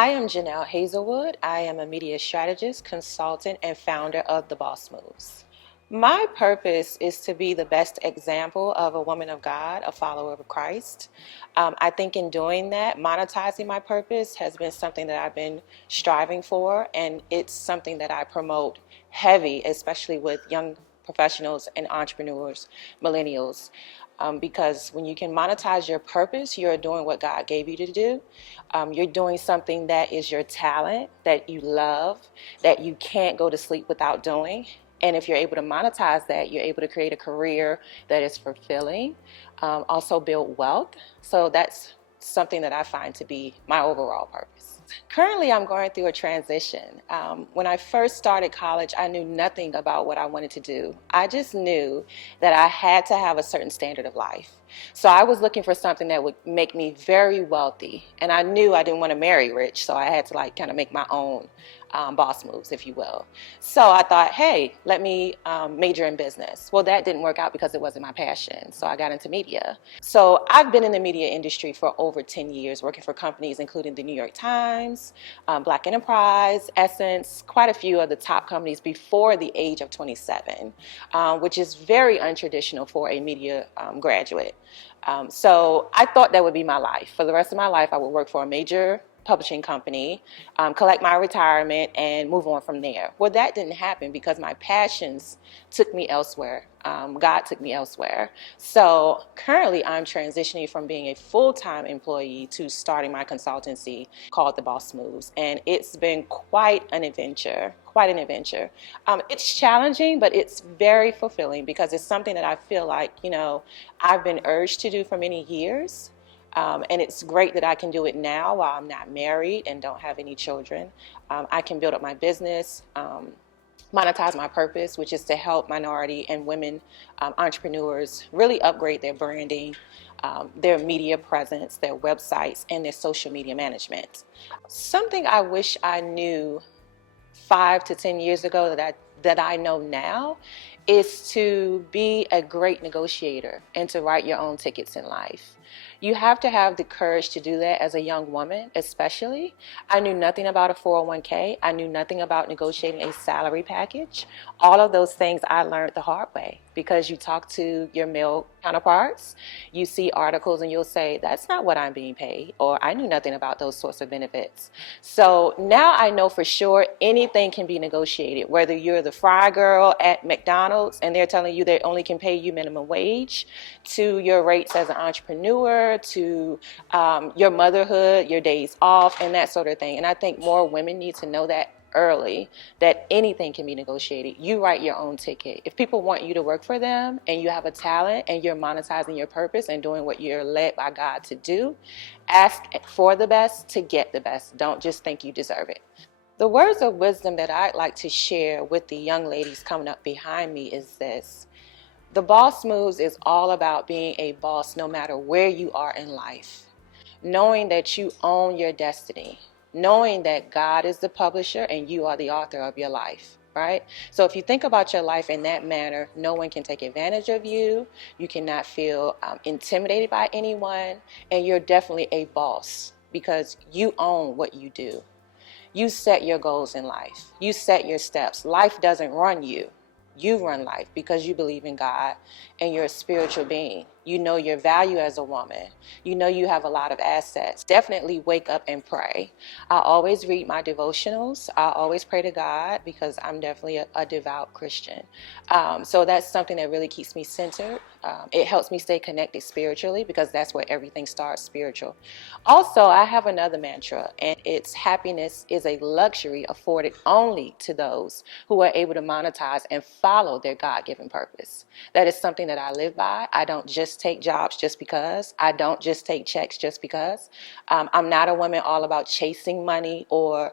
I am Janell Hazelwood. I am a media strategist, consultant, and founder of The Boss Moves. My purpose is to be the best example of a woman of God, a follower of Christ. I think in doing that, monetizing my purpose has been something that I've been striving for, and it's something that I promote heavy, especially with young professionals and entrepreneurs, millennials. Because when you can monetize your purpose, you're doing what God gave you to do. You're doing something that is your talent, that you love, that you can't go to sleep without doing. And if you're able to monetize that, you're able to create a career that is fulfilling, also build wealth. So that's something that I find to be my overall purpose. Currently, I'm going through a transition. When I first started college, I knew nothing about what I wanted to do. I just knew that I had to have a certain standard of life. So I was looking for something that would make me very wealthy. And I knew I didn't want to marry rich, so I had to kind of make my own boss moves, if you will. So I thought, hey, let me major in business. Well, that didn't work out because it wasn't my passion. So I got into media. So I've been in the media industry for over 10 years, working for companies including the New York Times, Black Enterprise, Essence, quite a few of the top companies before the age of 27, which is very untraditional for a media graduate. So I thought that would be my life. For the rest of my life, I would work for a major publishing company, collect my retirement, and move on from there. Well, that didn't happen because my passions took me elsewhere. God took me elsewhere. So currently I'm transitioning from being a full-time employee to starting my consultancy called The Boss Moves. And it's been quite an adventure, it's challenging, but it's very fulfilling because it's something that I feel like, I've been urged to do for many years. And it's great that I can do it now while I'm not married and don't have any children. I can build up my business, monetize my purpose, which is to help minority and women entrepreneurs really upgrade their branding, their media presence, their websites, and their social media management. Something I wish I knew 5 to 10 years ago that I know now is to be a great negotiator and to write your own tickets in life. You have to have the courage to do that as a young woman, especially. I knew nothing about a 401k. I knew nothing about negotiating a salary package. All of those things I learned the hard way because you talk to your male counterparts, you see articles and you'll say, that's not what I'm being paid, or I knew nothing about those sorts of benefits. So now I know for sure anything can be negotiated, whether you're the fry girl at McDonald's and they're telling you they only can pay you minimum wage, to your rates as an entrepreneur, to your motherhood, your days off, and that sort of thing. And I think more women need to know that early, that anything can be negotiated. You write your own ticket. If people want you to work for them and you have a talent and you're monetizing your purpose and doing what you're led by God to do, ask for the best to get the best. Don't just think you deserve it. The words of wisdom that I'd like to share with the young ladies coming up behind me is this. The Boss Moves is all about being a boss no matter where you are in life. Knowing that you own your destiny. Knowing that God is the publisher and you are the author of your life, right? So if you think about your life in that manner, no one can take advantage of you. You cannot feel intimidated by anyone. And you're definitely a boss because you own what you do. You set your goals in life. You set your steps. Life doesn't run you. You run life because you believe in God and you're a spiritual being. You know your value as a woman. You know you have a lot of assets. Definitely wake up and pray. I always read my devotionals. I always pray to God because I'm definitely a devout Christian. So that's something that really keeps me centered. It helps me stay connected spiritually because that's where everything starts, spiritual. Also, I have another mantra, and it's happiness is a luxury afforded only to those who are able to monetize and follow their God-given purpose. That is something that I live by. I don't just take jobs just because. I don't just take checks just because. I'm not a woman all about chasing money or,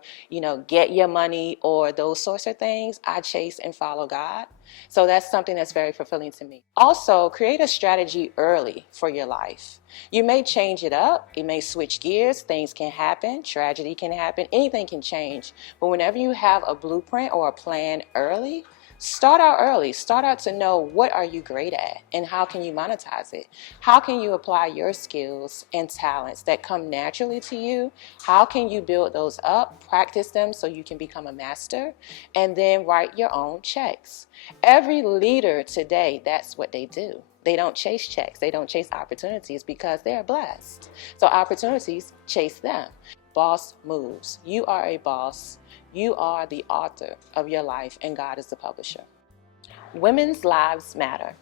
get your money or those sorts of things. I chase and follow God. So that's something that's very fulfilling to me. Also, create a strategy early for your life. You may change it up. You may switch gears. Things can happen. Tragedy can happen. Anything can change. But whenever you have a blueprint or a plan early, Start out early. Start out to know what are you great at and how can you monetize it. How can you apply your skills and talents that come naturally to you? How can you build those up, practice them so you can become a master, and then write your own checks? Every leader today, that's what they do. They don't chase checks. They don't chase opportunities because they're blessed. So opportunities chase them. Boss moves. You are a boss. You are the author of your life, and God is the publisher. Women's lives matter.